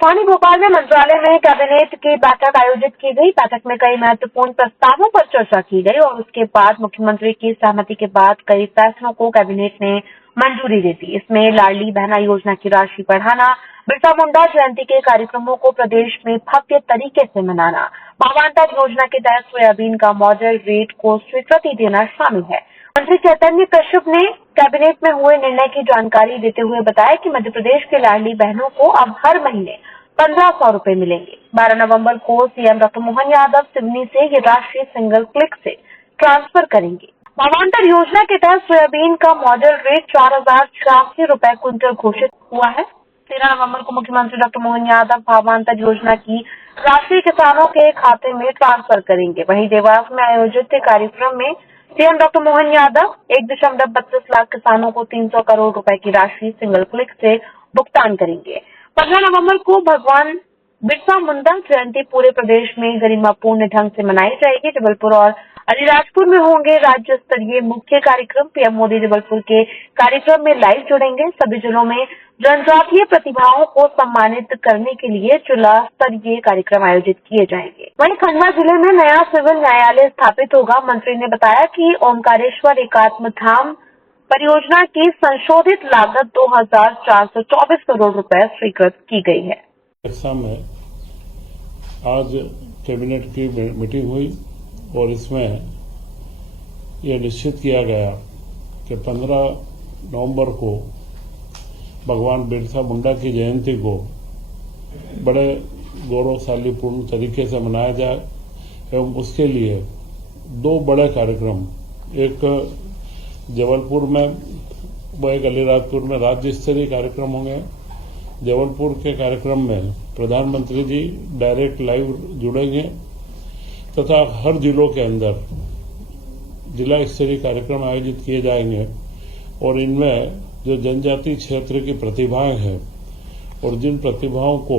राजधानी भोपाल में मंत्रालय में कैबिनेट की बैठक आयोजित की गई। बैठक में कई महत्वपूर्ण प्रस्तावों पर चर्चा की गई और उसके बाद मुख्यमंत्री की सहमति के बाद कई फैसलों को कैबिनेट ने मंजूरी दे दी। इसमें लाडली बहना योजना की राशि बढ़ाना, बिरसा मुंडा जयंती के कार्यक्रमों को प्रदेश में भव्य तरीके से मनाना, भावांतर योजना के तहत सोयाबीन का मॉडल रेट को स्वीकृति देना शामिल है। मंत्री चैतन्य कश्यप ने कैबिनेट में हुए निर्णय की जानकारी देते हुए बताया कि मध्य प्रदेश के लाडली बहनों को अब हर महीने 1500 रुपए मिलेंगे। 12 नवंबर को सीएम डॉक्टर मोहन यादव सिवनी से ये राशि सिंगल क्लिक से ट्रांसफर करेंगे। भावांतर योजना के तहत सोयाबीन का मॉडल रेट 4086 रुपए क्विंटल घोषित हुआ है। 13 नवंबर को मुख्यमंत्री डॉक्टर मोहन यादव भावांतर योजना की राशि किसानों के खाते में ट्रांसफर करेंगे। वहीं देवास में आयोजित कार्यक्रम में सीएम डॉक्टर मोहन यादव 1.32 लाख किसानों को 300 करोड़ रुपए की राशि सिंगल क्लिक से भुगतान करेंगे। 15 नवंबर को भगवान बिरसा मुंडा जयंती पूरे प्रदेश में गरिमापूर्ण ढंग से मनाई जाएगी। जबलपुर और अलीराजपुर में होंगे राज्य स्तरीय मुख्य कार्यक्रम। पीएम मोदी जबलपुर के कार्यक्रम में लाइव जुड़ेंगे। सभी जिलों में जनजातीय प्रतिभाओं को सम्मानित करने के लिए जिला स्तरीय कार्यक्रम आयोजित किए जाएंगे। वहीं खंडवा जिले में नया सिविल न्यायालय स्थापित होगा। मंत्री ने बताया कि ओमकारेश्वर एकात्म धाम परियोजना की संशोधित लागत 2424 करोड़ रुपए स्वीकृत की गई है। में आज कैबिनेट की मीटिंग हुई और इसमें यह निश्चित किया गया कि 15 नवंबर को भगवान बिरसा मुंडा की जयंती को बड़े गौरवशालीपूर्ण तरीके से मनाया जाए एवं उसके लिए दो बड़े कार्यक्रम, एक जबलपुर में व एक अलीराजपुर में राज्य स्तरीय कार्यक्रम होंगे। जबलपुर के कार्यक्रम में प्रधानमंत्री जी डायरेक्ट लाइव जुड़ेंगे तथा हर जिलों के अंदर जिला स्तरीय कार्यक्रम आयोजित किए जाएंगे और इनमें जो जनजातीय क्षेत्र की प्रतिभाएं हैं और जिन प्रतिभाओं को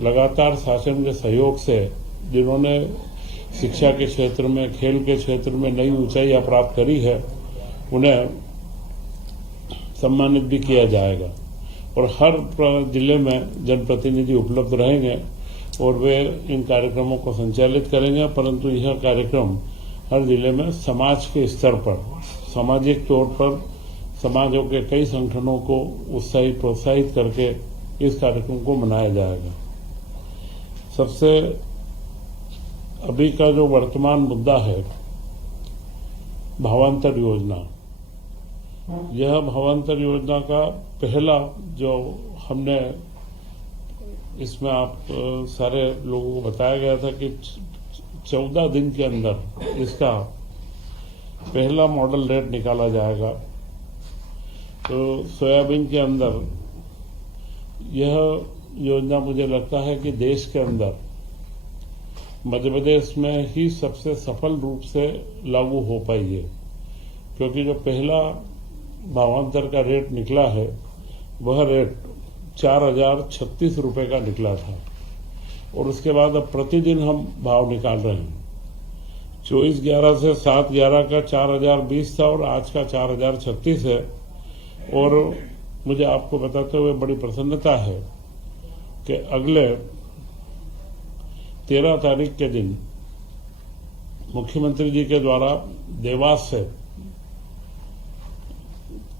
लगातार शासन के सहयोग से जिन्होंने शिक्षा के क्षेत्र में, खेल के क्षेत्र में नई ऊंचाइयां प्राप्त करी है, उन्हें सम्मानित भी किया जाएगा और हर जिले में जनप्रतिनिधि उपलब्ध रहेंगे और वे इन कार्यक्रमों को संचालित करेंगे। परंतु यह कार्यक्रम हर जिले में समाज के स्तर पर, सामाजिक तौर पर समाजों के कई संगठनों को उत्साहित प्रोत्साहित करके इस कार्यक्रम को मनाया जाएगा। सबसे अभी का जो वर्तमान मुद्दा है भावांतर योजना, यह भावांतर योजना का पहला जो हमने इसमें आप सारे लोगों को बताया गया था कि 14 दिन के अंदर इसका पहला मॉडल रेट निकाला जाएगा। तो सोयाबीन के अंदर यह योजना मुझे लगता है कि देश के अंदर मध्य प्रदेश में ही सबसे सफल रूप से लागू हो पाई है, क्योंकि जो पहला भावांतर का रेट निकला है वह रेट 4036 रुपए का निकला था और उसके बाद अब प्रतिदिन हम भाव निकाल रहे हैं। 24/11 से 7/11 का 4020 था और आज का 4036 है। और मुझे आपको बताते हुए बड़ी प्रसन्नता है कि अगले 13 तारीख के दिन मुख्यमंत्री जी के द्वारा देवास से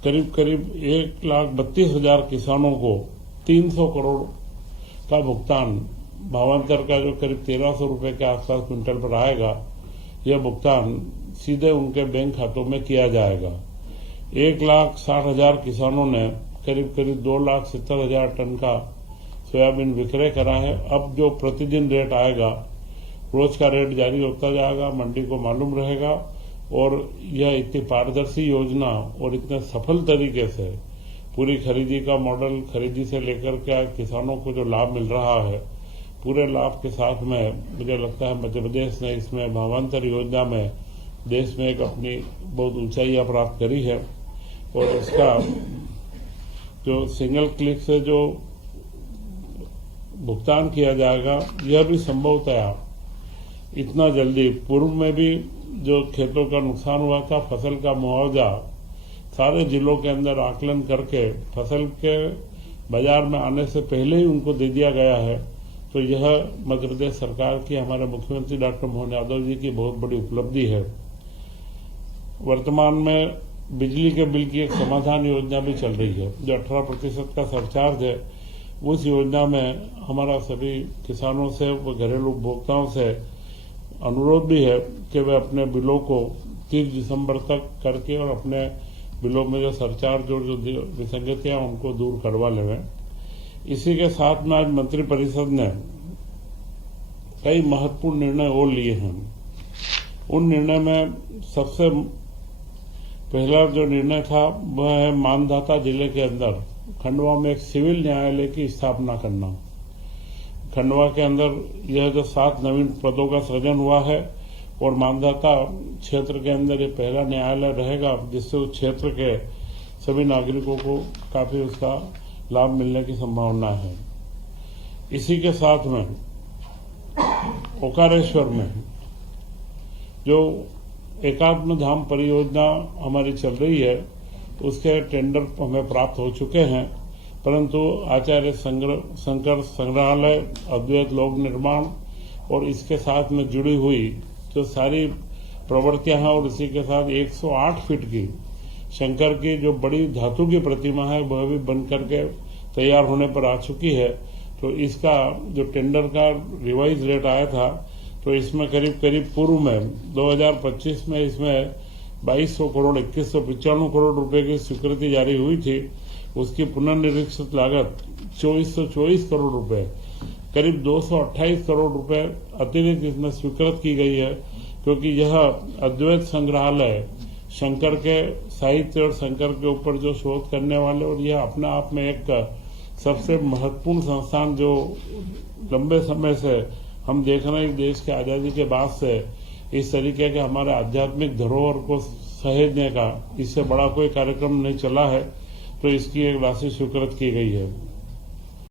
करीब 1,32,000 किसानों को 300 करोड़ का भुगतान, भावांतर का जो करीब 1300 रुपए के आसपास क्विंटल पर आएगा, यह भुगतान सीधे उनके बैंक खातों में किया जाएगा। 1,60,000 किसानों ने करीब 2,70,000 टन का सोयाबीन विक्रय करा है। अब जो प्रतिदिन रेट आएगा, रोज का रेट जारी होता जाएगा, मंडी को मालूम रहेगा और यह इतनी पारदर्शी योजना और इतने सफल तरीके से पूरी खरीदी का मॉडल, खरीदी से लेकर के किसानों को जो लाभ मिल रहा है, पूरे लाभ के साथ में मुझे लगता है मध्य प्रदेश ने इसमें भावांतर योजना में देश में एक अपनी बहुत ऊंचाइयां प्राप्त करी है। और इसका जो सिंगल क्लिक से जो भुगतान किया जाएगा, यह भी संभवतया इतना जल्दी, पूर्व में भी जो खेतों का नुकसान हुआ था, फसल का मुआवजा सारे जिलों के अंदर आकलन करके फसल के बाजार में आने से पहले ही उनको दे दिया गया है, तो यह मध्य प्रदेश सरकार की, हमारे मुख्यमंत्री डॉक्टर मोहन यादव जी की बहुत बड़ी उपलब्धि है। वर्तमान में बिजली के बिल की एक समाधान योजना भी चल रही है, जो 18% का सरचार्ज है। उस योजना में हमारा सभी किसानों से व घरेलू उपभोक्ताओं से अनुरोध भी है कि वे अपने बिलों को 30 दिसंबर तक करके और अपने बिलों में जो सरचार्ज और जो विसंगतियां उनको दूर करवा लें। इसी के साथ में आज मंत्रिपरिषद ने कई महत्वपूर्ण निर्णय और लिए हैं। उन निर्णय में सबसे पहला जो निर्णय था वह है मानधाता जिले के अंदर खंडवा में एक सिविल न्यायालय की स्थापना करना। खंडवा के अंदर यह जो 7 नवीन पदों का सृजन हुआ है और मानधाता क्षेत्र के अंदर ये पहला न्यायालय रहेगा, जिससे उस क्षेत्र के सभी नागरिकों को काफी उसका लाभ मिलने की संभावना है। इसी के साथ में ओकारेश्वर में जो एकात्म धाम परियोजना हमारी चल रही है, उसके टेंडर हमें प्राप्त हो चुके हैं, परंतु आचार्य शंकर संग्रहालय, अद्वैत लोक निर्माण और इसके साथ में जुड़ी हुई जो सारी प्रवृत्तियां हैं और इसी के साथ 108 फीट की शंकर की जो बड़ी धातु की प्रतिमा है वह भी बन करके तैयार होने पर आ चुकी है। तो इसका जो टेंडर का रिवाइज रेट आया था, तो इसमें करीब पूर्व में 2025 में इसमें 2200 करोड़ 2195 करोड़ रुपए की स्वीकृति जारी हुई थी। उसकी पुनर्निरीक्षित लागत 2424 करोड़ रुपए, करीब 228 करोड़ रुपए अतिरिक्त इसमें स्वीकृत की गई है, क्योंकि यह अद्वैत संग्रहालय शंकर के साहित्य और शंकर के ऊपर जो शोध करने वाले, और यह अपने आप में एक सबसे महत्वपूर्ण संस्थान जो लंबे समय से हम देख रहे हैं देश के आजादी के बाद से इस तरीके के हमारे आध्यात्मिक धरोहर को सहेजने का इससे बड़ा कोई कार्यक्रम नहीं चला है, तो इसकी एक राशि स्वीकृत की गई है।